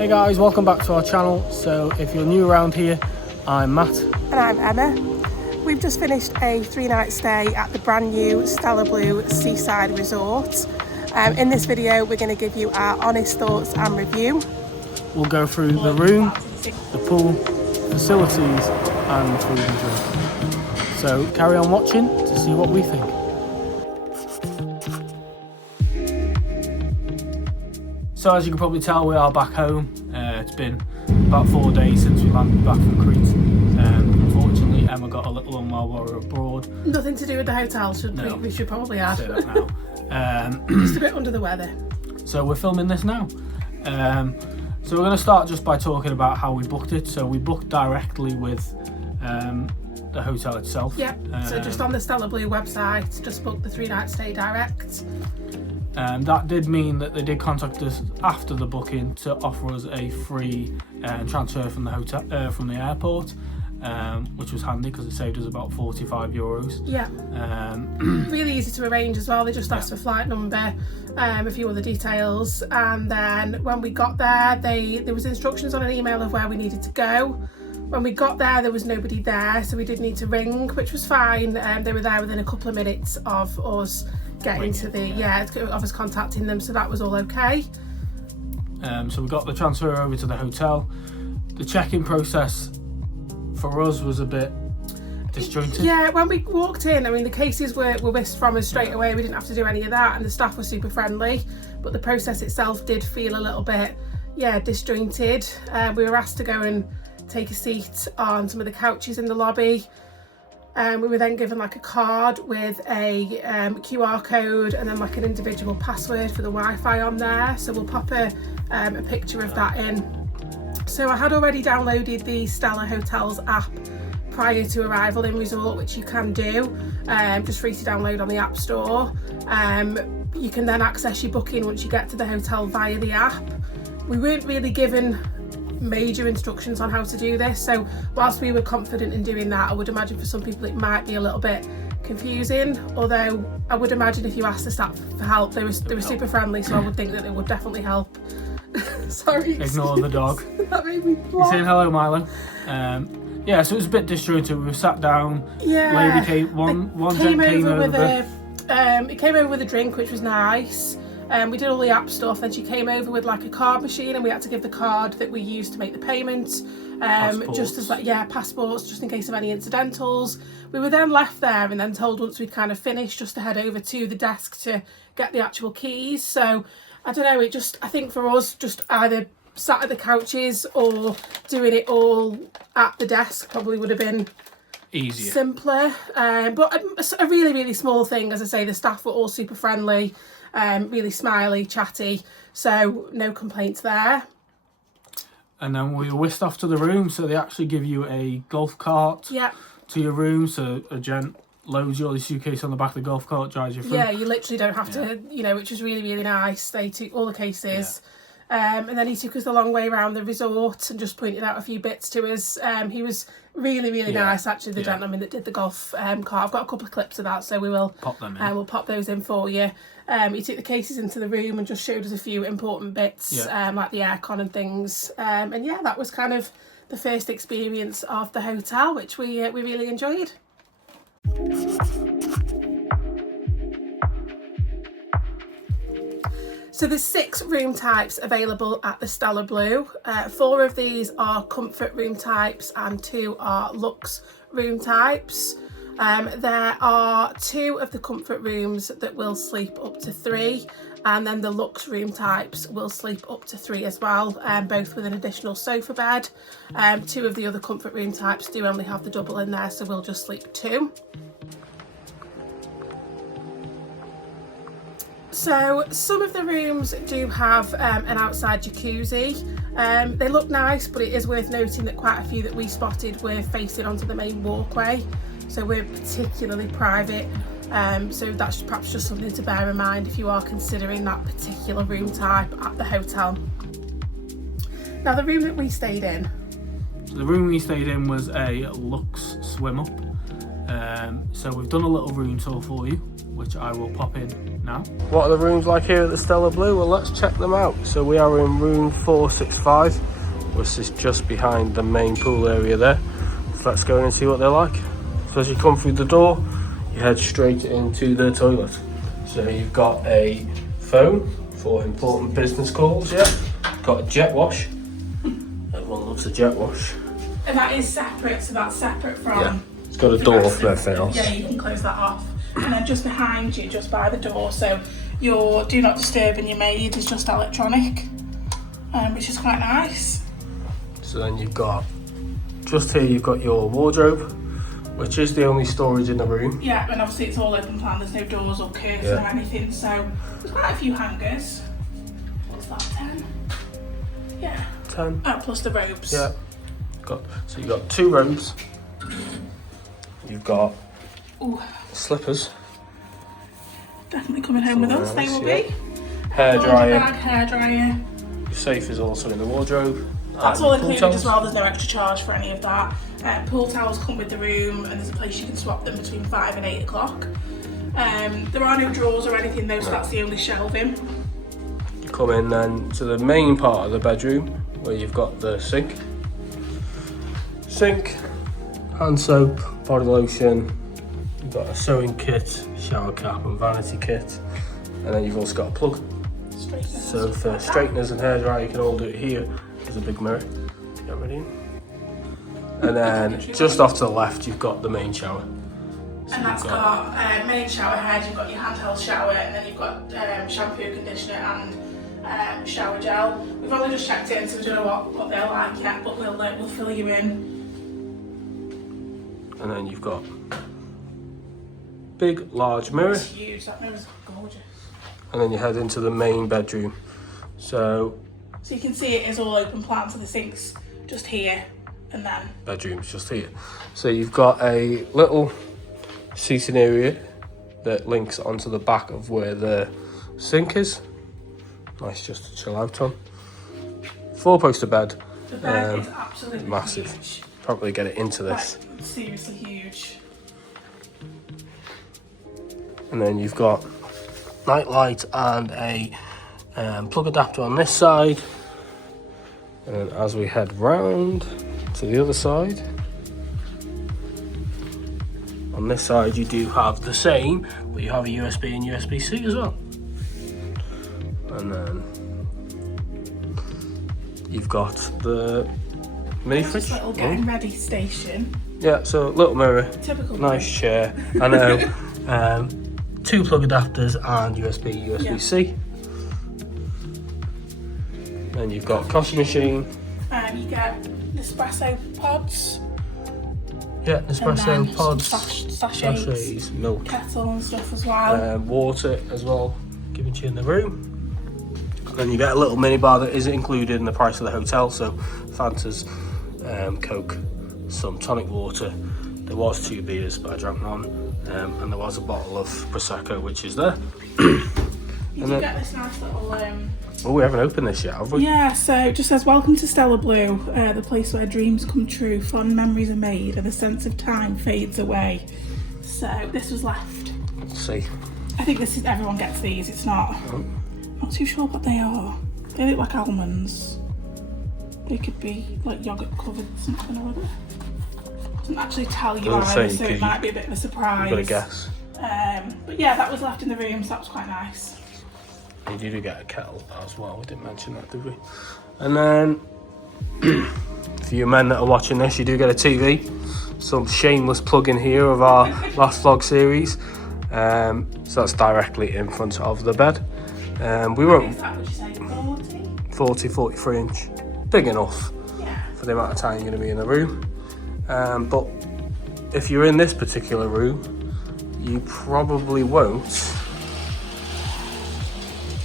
Hey guys, welcome back to our channel. So if you're new around here, I'm Matt. And I'm Emma. We've just finished a 3-night stay at the brand new Stella Blue Seaside Resort. In this video, we're going to give you our honest thoughts and review. We'll go through the room, the pool, facilities and food and drink. So carry on watching to see what we think. So as you can probably tell, we are back home. It's been about 4 days since we landed back from Crete. Unfortunately, Emma got a little unwell while we were abroad. Nothing to do with the hotel, should we? We should probably add. Say that now. Just a bit under the weather. So we're filming this now. So we're going to start just by talking about how we booked it. So we booked directly with the hotel itself. Yeah, so just on the Stella Blue website, just booked the 3-night stay direct. That did mean that they did contact us after the booking to offer us a free transfer from the hotel, from the airport, which was handy because it saved us about €45. Yeah. Really easy to arrange as well. They just asked for flight number, a few other details, and then when we got there, there was instructions on an email of where we needed to go. When we got there was nobody there, so we did need to ring, which was fine. They were there within a couple of minutes of us getting to the of us contacting them, so that was all okay. So we got the transfer over to the hotel. The check-in process for us was a bit disjointed. Yeah, when we walked in, I mean, the cases were whisked from us straight away. We didn't have to do any of that, and the staff were super friendly, but the process itself did feel a little bit disjointed. We were asked to go and take a seat on some of the couches in the lobby. We were then given like a card with a QR code and then like an individual password for the Wi-Fi on there. So we'll pop a picture of that in. So I had already downloaded the Stella Hotels app prior to arrival in resort, which you can do, just free to download on the App Store. You can then access your booking once you get to the hotel via the app. We weren't really given major instructions on how to do this, so whilst we were confident in doing that, I would imagine for some people it might be a little bit confusing, although I would imagine if you asked the staff for help, they were super friendly, so I would think that they would definitely help. Sorry, Ignore the dog. That made me You're saying hello, Milo. Yeah, so it was a bit disjointed. We were sat down. Lady came, one gent came over with it came over with a drink, which was nice. We did all the app stuff, then she came over with like a card machine, and we had to give the card that we used to make the payment, just as passports, just in case of any incidentals. We were then left there and then told once we'd kind of finished just to head over to the desk to get the actual keys. So I don't know, I think for us, just either sat at the couches or doing it all at the desk probably would have been easier, simpler. But a really, really small thing. As I say, the staff were all super friendly. Really smiley, chatty, so no complaints there. And then we were whisked off to the room, so they actually give you a golf cart to your room, so a gent loads your suitcase on the back of the golf cart, drives you through. Yeah, you literally don't have to, which was really, really nice. They took all the cases. And then he took us the long way around the resort and just pointed out a few bits to us. He was really, really nice, actually, the gentleman that did the golf cart. I've got a couple of clips of that, so we will pop them in. We'll pop those in for you. He took the cases into the room and just showed us a few important bits, like the aircon and things. And that was kind of the first experience of the hotel, which we really enjoyed. So there's 6 room types available at the Stella Blue. 4 of these are comfort room types and 2 are luxe room types. There are 2 of the comfort rooms that will sleep up to 3, and then the luxe room types will sleep up to 3 as well, both with an additional sofa bed. 2 of the other comfort room types do only have the double in there, so we'll just sleep 2. So some of the rooms do have an outside jacuzzi. They look nice, but it is worth noting that quite a few that we spotted were facing onto the main walkway, so we're particularly private. So that's perhaps just something to bear in mind if you are considering that particular room type at the hotel. Now the room that we stayed in. So the room we stayed in was a luxe swim up. So we've done a little room tour for you, which I will pop in now. What are the rooms like here at the Stella Blue? Well, let's check them out. So we are in room 465, which is just behind the main pool area there. So let's go in and see what they're like. So as you come through the door, you head straight into the toilet. So you've got a phone for important business calls, yeah. Got a jet wash. Everyone loves a jet wash. And that is separate, so that's separate from... Yeah, it's got a door for everything else. Yeah, you can close that off. And then just behind you, just by the door, so your do not disturb and your maid is just electronic, which is quite nice. So then you've got, just here you've got your wardrobe, which is the only storage in the room. Yeah, and obviously it's all open plan, there's no doors or curtains or anything, so there's quite a few hangers. What's that, 10? Yeah. 10. Oh, plus the robes. Yeah. So you've got 2 robes. You've got slippers. Definitely coming home with us, they will be. Hairdryer. Hairdryer. Your safe is also in the wardrobe. That's all included as well, there's no extra charge for any of that. Pool towels come with the room and there's a place you can swap them between 5 and 8 o'clock. There are no drawers or anything though, so that's the only shelving. You come in then to the main part of the bedroom where you've got the sink, hand soap, body lotion, you've got a sewing kit, shower cap and vanity kit, and then you've also got a plug. So for straighteners and hairdryer, you can all do it here. There's a big mirror. Get ready in. And then just off to the left, you've got the main shower. So and that's got main shower head, you've got your handheld shower, and then you've got shampoo, conditioner and shower gel. We've only just checked in, so we don't know what they're like yet, but we'll fill you in. And then you've got big, large mirror. It's huge, that mirror's gorgeous. And then you head into the main bedroom. So you can see it is all open plan, so the sink's just here, and then bedroom's just here. So you've got a little seating area that links onto the back of where the sink is. Nice just to chill out on. 4-poster bed. The bed is absolutely massive. Huge. Probably get it into this. Like, seriously huge. And then you've got night light and a plug adapter on this side. And then as we head round to the other side, on this side you do have the same, but you have a USB and USB-C as well. And then you've got the mini fridge. Just a little getting ready station. Yeah, so little mirror, typical nice chair. I know. 2 plug adapters and USB, USB-C. Then you've got a coffee machine. You get Nespresso pods. Yeah, Nespresso pods, sachets, milk, kettle and stuff as well. Water as well, given to you in the room. Then you get a little mini bar that isn't included in the price of the hotel, so Fantas, Coke, some tonic water. There was 2 beers, but I drank none, and there was a bottle of Prosecco, which is there. You do get this nice little... Oh, we haven't opened this yet, have we? Yeah, so it just says, welcome to Stella Blue, the place where dreams come true, fond memories are made, and the sense of time fades away. So this was left. Let's see. I think this is, everyone gets these, it's not... Not too sure what they are. They look like almonds. They could be like yogurt covered something or other. Doesn't actually tell you either, so it might be a bit of a surprise. You've got to guess. But yeah, that was left in the room, so that was quite nice. You do get a kettle as well, we didn't mention that, did we? And then, for you men that are watching this, you do get a TV. Some shameless plug in here of our last vlog series. So that's directly in front of the bed. We won't... What would you say, 40, 43 inch. Big enough for the amount of time you're going to be in the room. But if you're in this particular room, you probably won't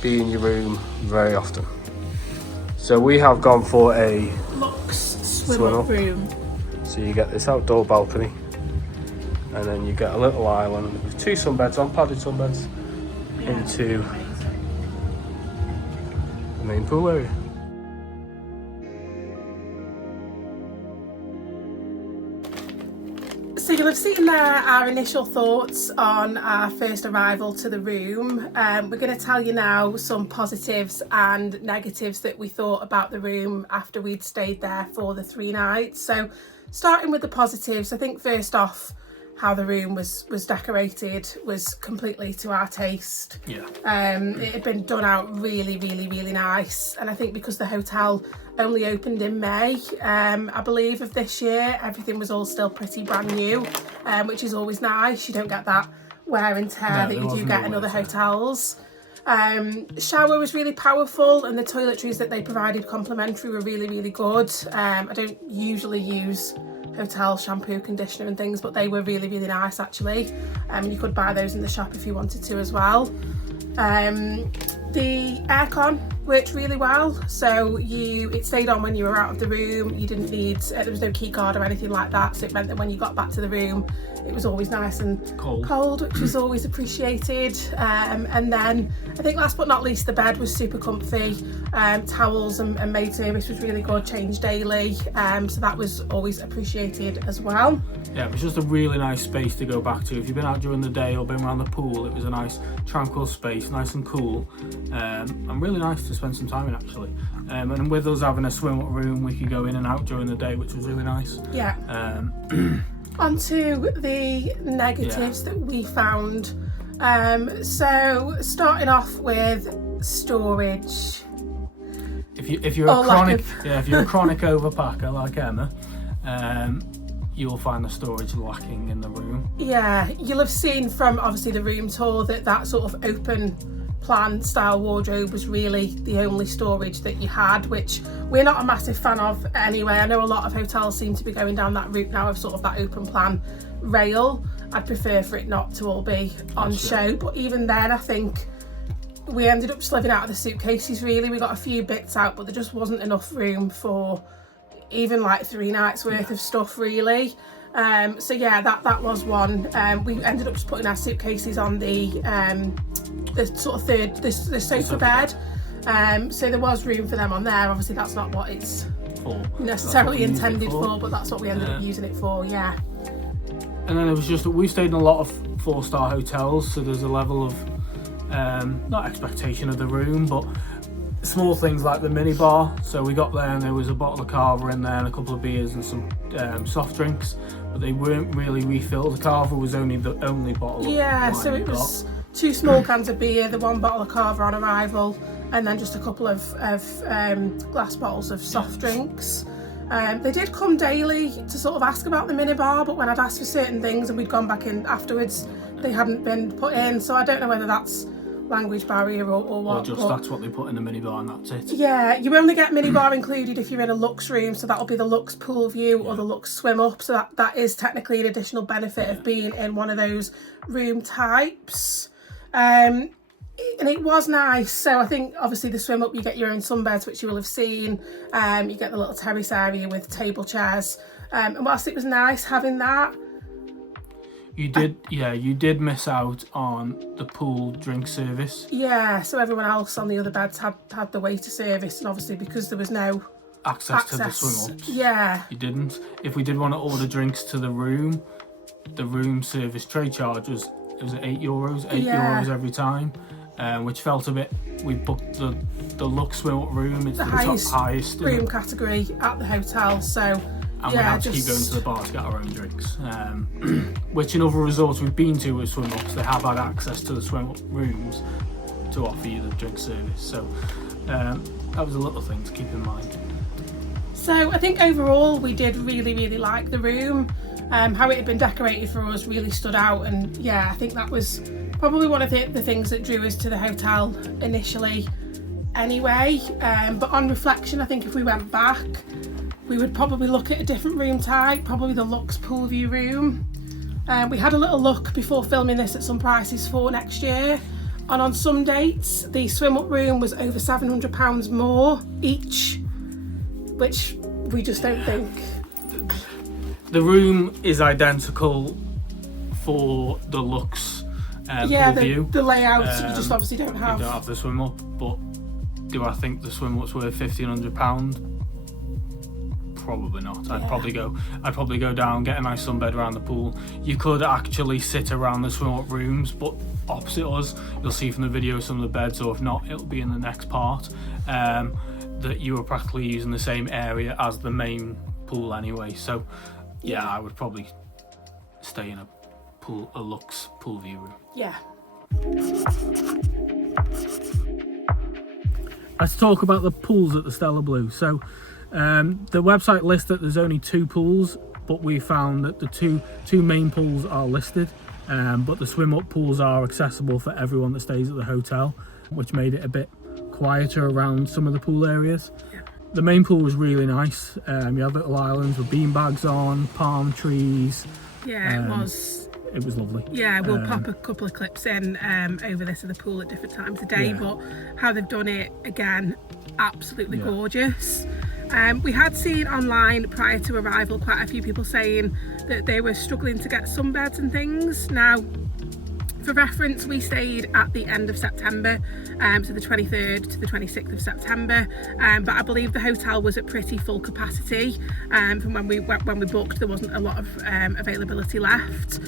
be in your room very often. So we have gone for a Luxe swim up room. So you get this outdoor balcony, and then you get a little island with 2 sunbeds on, padded sunbeds, into the main pool area. So you'll have seen there our initial thoughts on our first arrival to the room. We're going to tell you now some positives and negatives that we thought about the room after we'd stayed there for the 3 nights. So starting with the positives, I think first off, how the room was decorated was completely to our taste. Yeah. It had been done out really nice, and I think because the hotel only opened in May, I believe, of this year, everything was all still pretty brand new, which is always nice. You don't get that wear and tear that you do get in other hotels. Shower was really powerful, and the toiletries that they provided complimentary were really good. I don't usually use hotel shampoo, conditioner and things, but they were really nice actually. You could buy those in the shop if you wanted to as well. The aircon worked really well, so it stayed on when you were out of the room. You didn't need, there was no key card or anything like that, so it meant that when you got back to the room it was always nice and cold, which was always appreciated. And then I think last but not least, the bed was super comfy. Towels and maid service was really good, changed daily, so that was always appreciated as well. Yeah, it was just a really nice space to go back to. If you've been out during the day or been around the pool, it was a nice tranquil space, nice and cool, and really nice to spend some time in actually. And with us having a swim up room, we could go in and out during the day, which was really nice. Yeah. On to the negatives that we found. So starting off with storage. If you're a chronic overpacker like Emma, you'll find the storage lacking in the room. Yeah, you'll have seen from obviously the room tour that sort of open plan style wardrobe was really the only storage that you had, which we're not a massive fan of anyway. I know a lot of hotels seem to be going down that route now of sort of that open plan rail. I'd prefer for it not to all be on show, but even then I think we ended up just living out of the suitcases really. We got a few bits out, but there just wasn't enough room for even like 3 nights worth of stuff really. So yeah, that was one. We ended up just putting our suitcases on the sort of the sofa bed. So there was room for them on there. Obviously that's not what it's necessarily intended for, but that's what we ended up using it for, yeah. And then it was just that we stayed in a lot of 4-star hotels, so there's a level of not expectation of the room, but small things like the mini bar. So we got there and there was a bottle of Carver in there and a couple of beers and some soft drinks, but they weren't really refilled. The Carver was only the only bottle. Yeah, so it was 2 small cans of beer, the 1 bottle of Carver on arrival, and then just a couple of glass bottles of soft drinks. They did come daily to sort of ask about the minibar, but when I'd asked for certain things and we'd gone back in afterwards, they hadn't been put in. So I don't know whether that's language barrier or what. Or just that's what they put in the minibar and that's it. Yeah, you only get minibar included if you're in a Luxe room, so that'll be the Luxe pool view or the Luxe swim up. So that is technically an additional benefit of being in one of those room types. And it was nice. So I think obviously the swim up, you get your own sunbeds, which you will have seen. You get the little terrace area with table chairs. And whilst it was nice having that, you did miss out on the pool drink service. Yeah, so everyone else on the other beds had the waiter service, and obviously because there was no access to the swim ups. Yeah. You didn't. If we did want to order drinks to the room service trade charge was €8, €8 every time. Which felt a bit. We booked the Luxe swim up room. It's the highest room category at the hotel. So and we had to keep going to the bar to get our own drinks. Which in other resorts we've been to with swim ups, they have had access to the swim up rooms to offer you the drink service. So that was a little thing to keep in mind. So I think overall we did really like the room. How it had been decorated for us really stood out, and yeah, I think that was probably one of the things that drew us to the hotel initially anyway. But on reflection, I think if we went back, we would probably look at a different room type, probably the Luxe pool view room. We had a little look before filming this at some prices for next year, and on some dates the swim up room was over £700 more each, which we just don't think. The room is identical for the Luxe pool view. The layout, you just obviously don't have. You don't have the swim up, but do I think the swim up's worth £1,500? probably not. I'd probably go down, get a nice sunbed around the pool. You could actually sit around the swim up rooms, but opposite us, you'll see from the video some of the beds, or if not, it'll be in the next part, that you were practically using the same area as the main pool anyway. So yeah, I would probably stay in a luxe pool view room. Yeah. Let's talk about the pools at the Stella Blue. So the website lists that there's only 2 pools, but we found that the two main pools are listed, but the swim up pools are accessible for everyone that stays at the hotel, which made it a bit quieter around some of the pool areas. The main pool was really nice. You had little islands with beanbags on, palm trees. Yeah, it was lovely. Yeah, we'll pop a couple of clips in over this of the pool at different times of day, but how they've done it, again, absolutely gorgeous. We had seen online prior to arrival quite a few people saying that they were struggling to get sunbeds and things. Now, for reference, we stayed at the end of September, so the 23rd to the 26th of September, but I believe the hotel was at pretty full capacity. From when we booked, there wasn't a lot of availability left.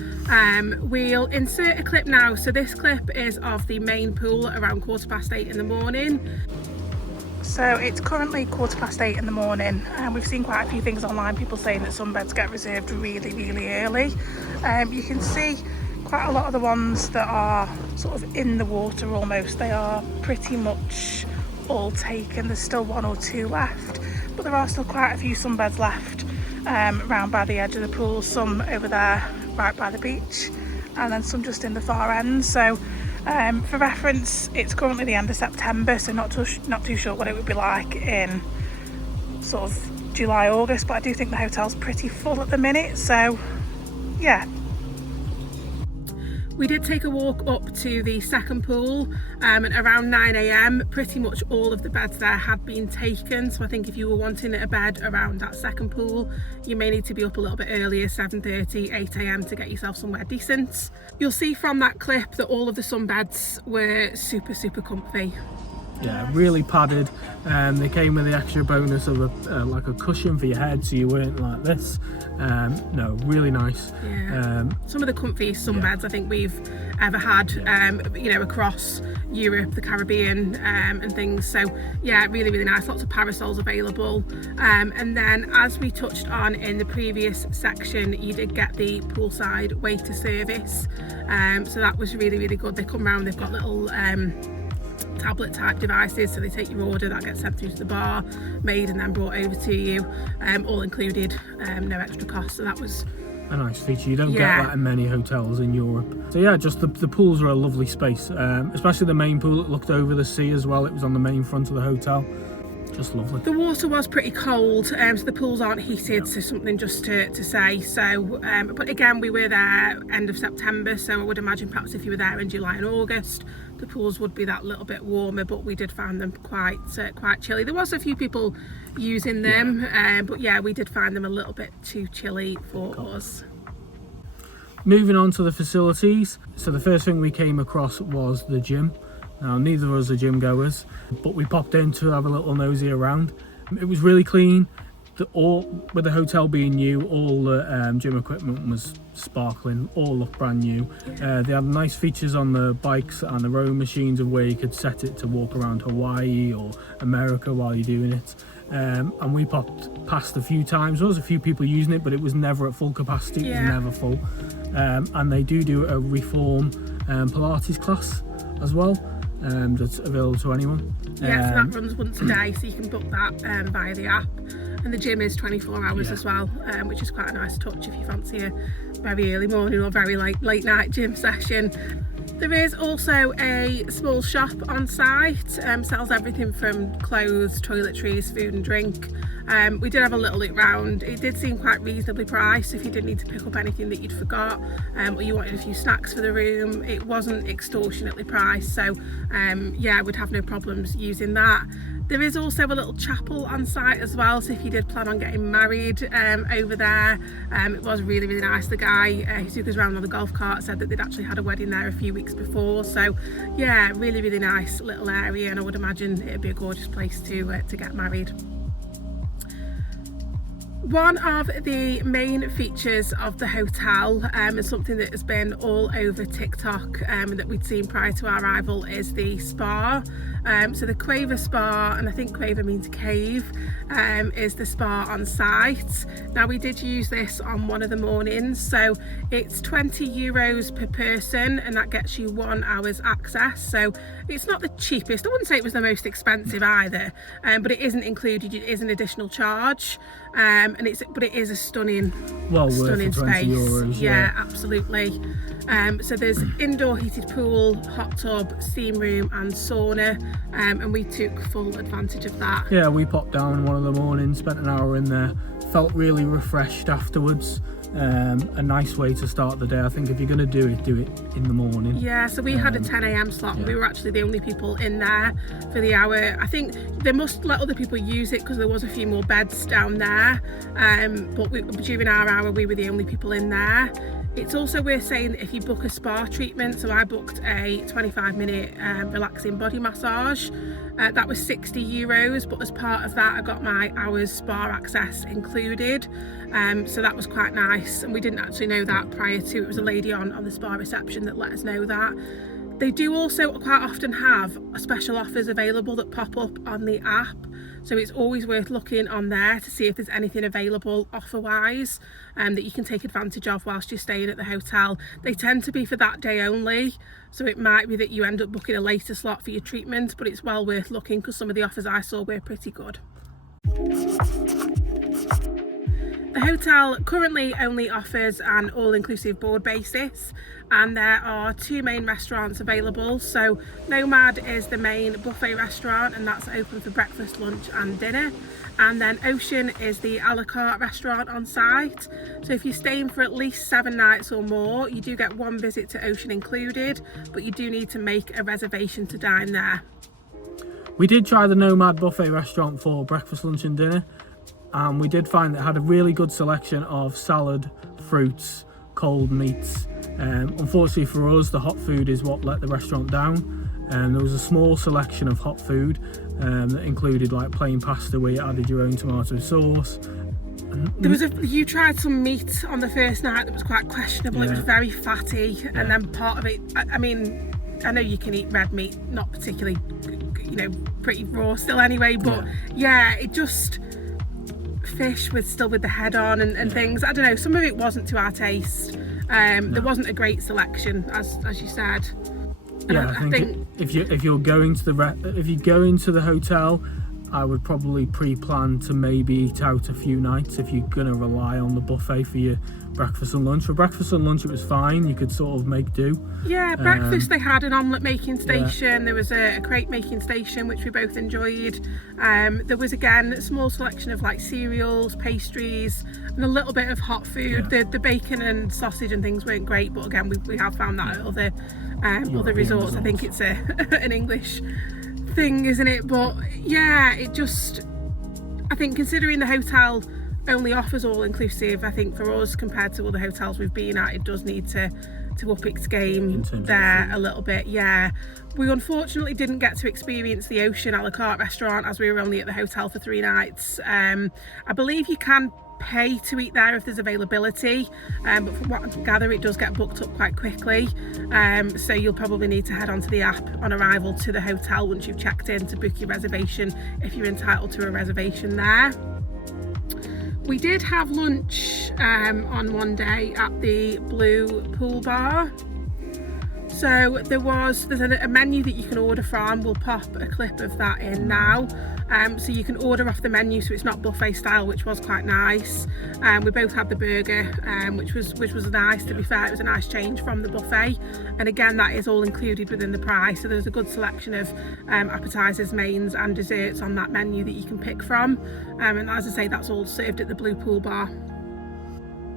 We'll insert a clip now. So this clip is of the main pool around 8:15 in the morning. So it's currently 8:15 in the morning, and we've seen quite a few things online, people saying that sunbeds get reserved really, really early. You can see quite a lot of the ones that are sort of in the water almost, they are pretty much all taken. There's still 1 or 2 left, but there are still quite a few sunbeds left round by the edge of the pool, some over there right by the beach, and then some just in the far end. So for reference, it's currently the end of September, so not too sure what it would be like in sort of July, August, but I do think the hotel's pretty full at the minute. So yeah. We did take a walk up to the second pool, and around 9 AM pretty much all of the beds there had been taken. So I think if you were wanting a bed around that second pool, you may need to be up a little bit earlier, 7:30, 8 AM to get yourself somewhere decent. You'll see from that clip that all of the sunbeds were super, super comfy. Yeah, really padded. They came with the extra bonus of like a cushion for your head, so you weren't like this. No, really nice. Yeah. Some of the comfiest sunbeds I think we've ever had, you know, across Europe, the Caribbean, and things. So yeah, really, really nice. Lots of parasols available. And then, as we touched on in the previous section, you did get the poolside waiter service. So that was really, really good. They come round, they've got little tablet type devices, so they take your order, that gets sent through to the bar, made and then brought over to you, all included, no extra cost. So that was a nice feature. You don't get that in many hotels in Europe. So yeah, just the pools are a lovely space, especially the main pool. It looked over the sea as well. It was on the main front of the hotel. Just lovely. The water was pretty cold, so the pools aren't heated, so something just to say. So but again, we were there end of September, so I would imagine perhaps if you were there in July and August, the pools would be that little bit warmer, but we did find them quite chilly. There was a few people using them, but yeah, we did find them a little bit too chilly for us. Moving on to the facilities. So the first thing we came across was the gym. Now, neither of us are gym goers, but we popped in to have a little nosy around. It was really clean. With the hotel being new, all the gym equipment was sparkling, all looked brand new. They had nice features on the bikes and the rowing machines of where you could set it to walk around Hawaii or America while you're doing it. And we popped past a few times. There was a few people using it, but it was never at full capacity. It was never full. And they do a reform Pilates class as well. That's available to anyone. Yeah, so that runs once a day, so you can book that via the app. And the gym is 24 hours as well, which is quite a nice touch if you fancy a very early morning or very late night gym session. There is also a small shop on site, sells everything from clothes, toiletries, food and drink. We did have a little look round. It did seem quite reasonably priced if you did need to pick up anything that you'd forgot, or you wanted a few snacks for the room. It wasn't extortionately priced, so yeah, I would have no problems using that. There is also a little chapel on site as well, so if you did plan on getting married over there, it was really, really nice. The guy who took us around on the golf cart said that they'd actually had a wedding there a few weeks before, so yeah, really, really nice little area, and I would imagine it'd be a gorgeous place to get married. One of the main features of the hotel, and something that has been all over TikTok and that we'd seen prior to our arrival, is the spa. So the Quaver Spa, and I think Quaver means cave, is the spa on site. Now, we did use this on one of the mornings, so it's €20 per person, and that gets you 1 hour's access. So it's not the cheapest. I wouldn't say it was the most expensive either, but it isn't included. It is an additional charge, but it is a stunning stunning space. €20, yeah, absolutely. So there's indoor heated pool, hot tub, steam room and sauna, and we took full advantage of that. Yeah, we popped down one of the mornings, spent an hour in there, felt really refreshed afterwards. A nice way to start the day. I think if you're going to do it in the morning. Yeah, so we had a 10 a.m. slot. Yeah. We were actually the only people in there for the hour. I think they must let other people use it because there was a few more beds down there, but during our hour we were the only people in there. It's also worth saying that if you book a spa treatment, so I booked a 25-minute relaxing body massage, that was €60, but as part of that I got my hour's spa access included, so that was quite nice, and we didn't actually know that prior to. It was a lady on the spa reception that let us know that. They do also quite often have special offers available that pop up on the app, so it's always worth looking on there to see if there's anything available offer-wise that you can take advantage of whilst you're staying at the hotel. They tend to be for that day only, so it might be that you end up booking a later slot for your treatment, but it's well worth looking because some of the offers I saw were pretty good. The hotel currently only offers an all-inclusive board basis, and there are 2 main restaurants available. So Nomad is the main buffet restaurant, and that's open for breakfast, lunch and dinner, and then Ocean is the a la carte restaurant on site. So if you're staying for at least 7 nights or more, you do get 1 visit to Ocean included, but you do need to make a reservation to dine there. We did try the Nomad buffet restaurant for breakfast, lunch and dinner, and we did find that it had a really good selection of salad, fruits, cold meats. Unfortunately for us, the hot food is what let the restaurant down. There was a small selection of hot food that included like plain pasta where you added your own tomato sauce. You tried some meat on the first night that was quite questionable. Yeah. It was very fatty, and then part of it, I mean, I know you can eat red meat, not particularly, pretty raw still anyway, but yeah, it just, fish was still with the head on and things. I don't know, some of it wasn't to our taste. There wasn't a great selection, as you said. Yeah, I think if you're going to the hotel, I would probably pre-plan to maybe eat out a few nights if you're going to rely on the buffet for your breakfast and lunch. For breakfast and lunch it was fine, you could sort of make do. Yeah, breakfast they had an omelette making station, there was a crate making station which we both enjoyed. There was again a small selection of like cereals, pastries and a little bit of hot food. The bacon and sausage and things weren't great, but again we have found that at other resorts. I think it's an English thing, isn't it? But yeah, I think considering the hotel only offers all inclusive, I think for us compared to other hotels we've been at, it does need to up its game there a little bit. Yeah, we unfortunately didn't get to experience the Ocean a la carte restaurant as we were only at the hotel for 3 nights. I believe you can pay to eat there if there's availability, but from what I gather it does get booked up quite quickly, so you'll probably need to head onto the app on arrival to the hotel once you've checked in to book your reservation if you're entitled to a reservation there. We did have lunch on one day at the Blue Pool Bar. So there's a menu that you can order from. We'll pop a clip of that in now. So you can order off the menu, so it's not buffet style, which was quite nice. We both had the burger, which was nice. To be fair, it was a nice change from the buffet, and again that is all included within the price. So there's a good selection of appetizers, mains and desserts on that menu that you can pick from, and as I say, that's all served at the Blue Pool Bar.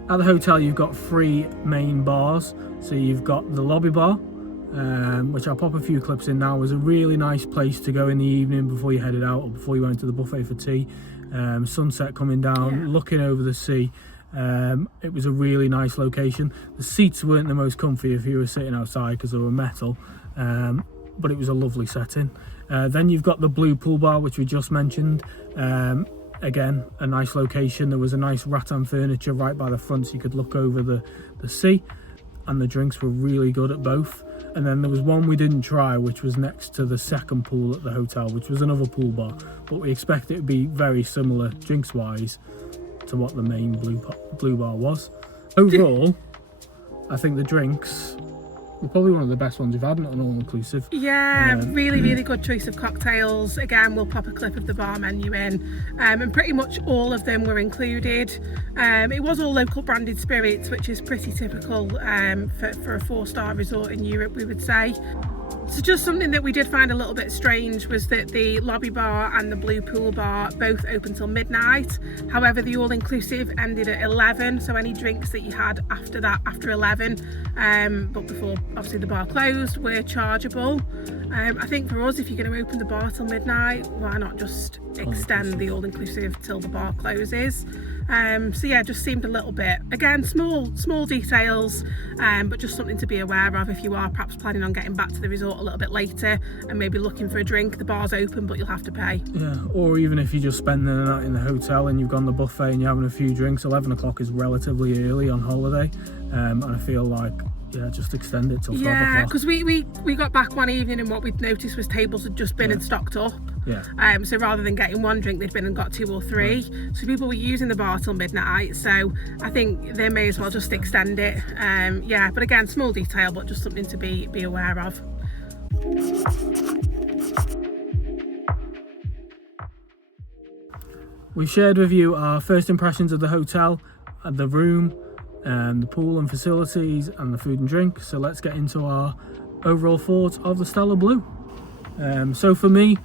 At the hotel you've got 3 main bars. So you've got the lobby bar, which I'll pop a few clips in now. It was a really nice place to go in the evening before you headed out or before you went to the buffet for tea. Sunset coming down, looking over the sea. It was a really nice location. The seats weren't the most comfy if you were sitting outside because they were metal, but it was a lovely setting. Then you've got the Blue Pool Bar, which we just mentioned. Again, a nice location. There was a nice rattan furniture right by the front, so you could look over the sea, and the drinks were really good at both. And then there was one we didn't try, which was next to the second pool at the hotel, which was another pool bar, but we expect it to be very similar drinks wise to what the main blue bar was. Overall, I think the drinks were probably one of the best ones we've had at an all-inclusive. Yeah, really good choice of cocktails. Again, we'll pop a clip of the bar menu in, and pretty much all of them were included. It was all local branded spirits, which is pretty typical for a 4-star resort in Europe, we would say. So just something that we did find a little bit strange was that the lobby bar and the blue pool bar both open till midnight. However, the all-inclusive ended at 11, so any drinks that you had after that, after 11, but before obviously the bar closed, were chargeable. I think for us, if you're going to open the bar till midnight, why not just extend the all-inclusive till the bar closes? So yeah, just seemed a little bit, again, small details, but just something to be aware of if you are perhaps planning on getting back to the resort a little bit later and maybe looking for a drink. The bar's open, but you'll have to pay. Yeah, or even if you're just spending the night in the hotel and you've gone the buffet and you're having a few drinks, 11 o'clock is relatively early on holiday, and I feel like, yeah, just extend it till 12 o'clock. Yeah, because we got back one evening and what we'd noticed was tables had just been and stocked up. Yeah. So rather than getting one drink, they'd been and got 2 or 3. So people were using the bar till midnight. So I think they may as well just extend it. Yeah, but again, small detail, but just something to be aware of. We've shared with you our first impressions of the hotel, the room, the pool and facilities, and the food and drink. So let's get into our overall thoughts of the Stella Blue. So for me,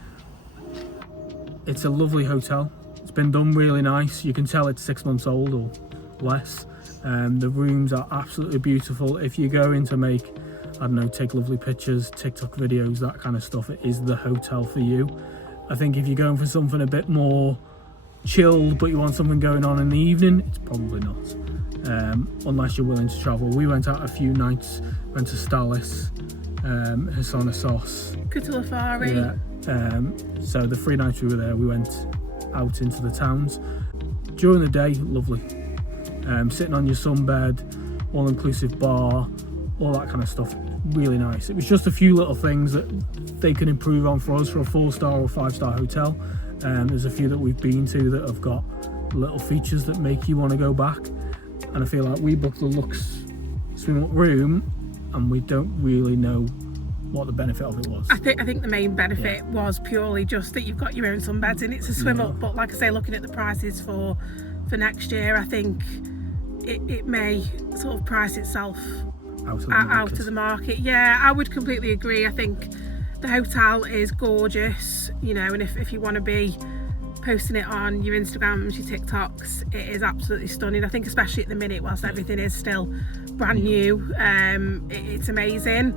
it's a lovely hotel. It's been done really nice. You can tell it's 6 months old or less. The rooms are absolutely beautiful. If you're going to make, I don't know, take lovely pictures, TikTok videos, that kind of stuff, it is the hotel for you. I think if you're going for something a bit more chilled but you want something going on in the evening, it's probably not, unless you're willing to travel. We went out a few nights, went to Stella, Hyssonosos, Kutulafari. Yeah. So the 3 nights we were there, we went out into the towns. During the day, lovely. Sitting on your sunbed, all-inclusive bar, all that kind of stuff, really nice. It was just a few little things that they can improve on for us for a 4-star or 5-star hotel. There's a few that we've been to that have got little features that make you want to go back, and I feel like we booked the Luxe swim up room and we don't really know what the benefit of it was. I think the main benefit was purely just that you've got your own sunbeds and it's a swim up, but like I say, looking at the prices for next year, I think it may sort of price itself out of the market. Yeah, I would completely agree. I think the hotel is gorgeous, you know, and if you want to be posting it on your Instagrams, your TikToks, it is absolutely stunning. I think especially at the minute, whilst everything is still brand new, it's amazing.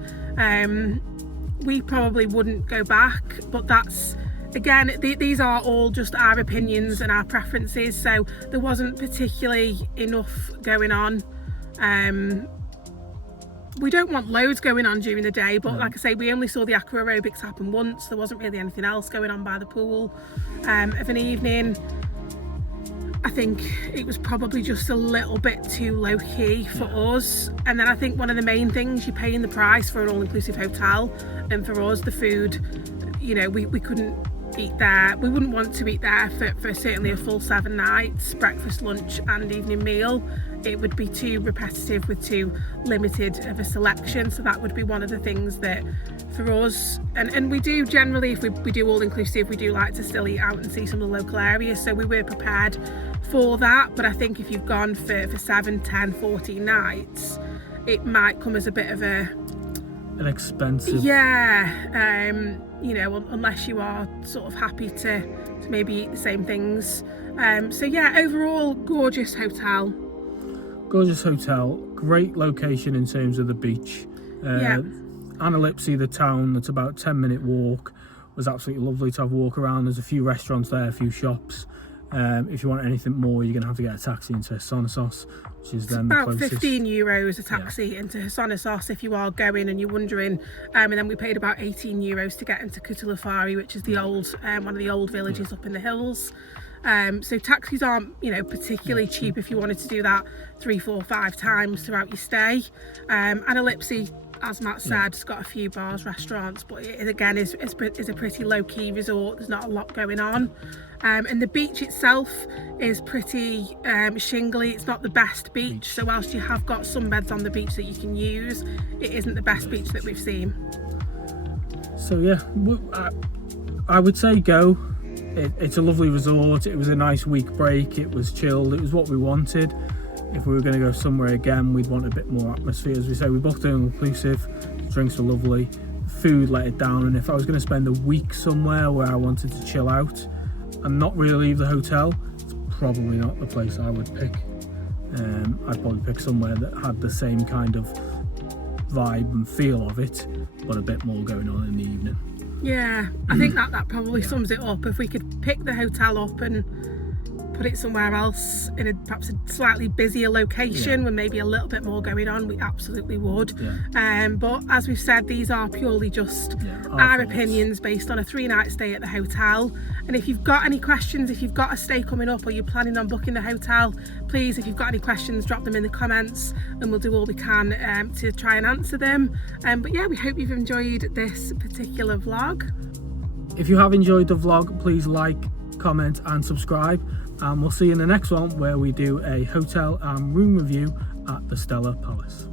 We probably wouldn't go back, but that's, again, these are all just our opinions and our preferences, so there wasn't particularly enough going on. We don't want loads going on during the day, but like I say, we only saw the aqua aerobics happen once. There wasn't really anything else going on by the pool of an evening. I think it was probably just a little bit too low-key for us. And then I think one of the main things, you're paying the price for an all-inclusive hotel, and for us, the food, you know, we couldn't eat there. We wouldn't want to eat there for certainly a full 7 nights, breakfast, lunch and evening meal. It would be too repetitive with too limited of a selection, so that would be one of the things that for us, and we do generally, if we do all inclusive, we do like to still eat out and see some of the local areas, so we were prepared for that. But I think if you've gone for 7, 10, 14 nights, it might come as a bit of an expensive, you know, unless you are sort of happy to maybe eat the same things. So yeah, overall, gorgeous hotel, great location in terms of the beach. Analipsy, the town that's about 10-minute walk, was absolutely lovely to have a walk around. There's a few restaurants there, a few shops. If you want anything more, you're going to have to get a taxi into Hyssonosos, which is then about the closest. €15 a taxi into Hyssonosos if you are going and you're wondering. And then we paid about €18 to get into Kutulafari, which is the old one of the old villages up in the hills. So taxis aren't, you know, particularly cheap if you wanted to do that 3, 4, 5 times throughout your stay. And Ellipse, as Matt said, it's got a few bars, restaurants, but it again is a pretty low-key resort. There's not a lot going on. And the beach itself is pretty shingly. It's not the best beach, so whilst you have got sunbeds on the beach that you can use, it isn't the best beach that we've seen. So yeah, I would say go. It's a lovely resort. It was a nice week break. It was chilled. It was what we wanted. If we were going to go somewhere again, we'd want a bit more atmosphere. As we say, we booked an inclusive. Drinks were lovely. Food let it down. And if I was going to spend a week somewhere where I wanted to chill out and not really leave the hotel, it's probably not the place I would pick. I'd probably pick somewhere that had the same kind of vibe and feel of it, but a bit more going on in the evening. Yeah, I think that probably sums it up. If we could pick the hotel up and put it somewhere else in perhaps a slightly busier location with maybe a little bit more going on, we absolutely would. But as we've said, these are purely just our opinions based on a 3-night stay at the hotel. And if you've got any questions, if you've got a stay coming up or you're planning on booking the hotel, please, if you've got any questions, drop them in the comments and we'll do all we can to try and answer them. But yeah, we hope you've enjoyed this particular vlog. If you have enjoyed the vlog, please like, comment and subscribe, and we'll see you in the next one where we do a hotel and room review at the Stella Palace.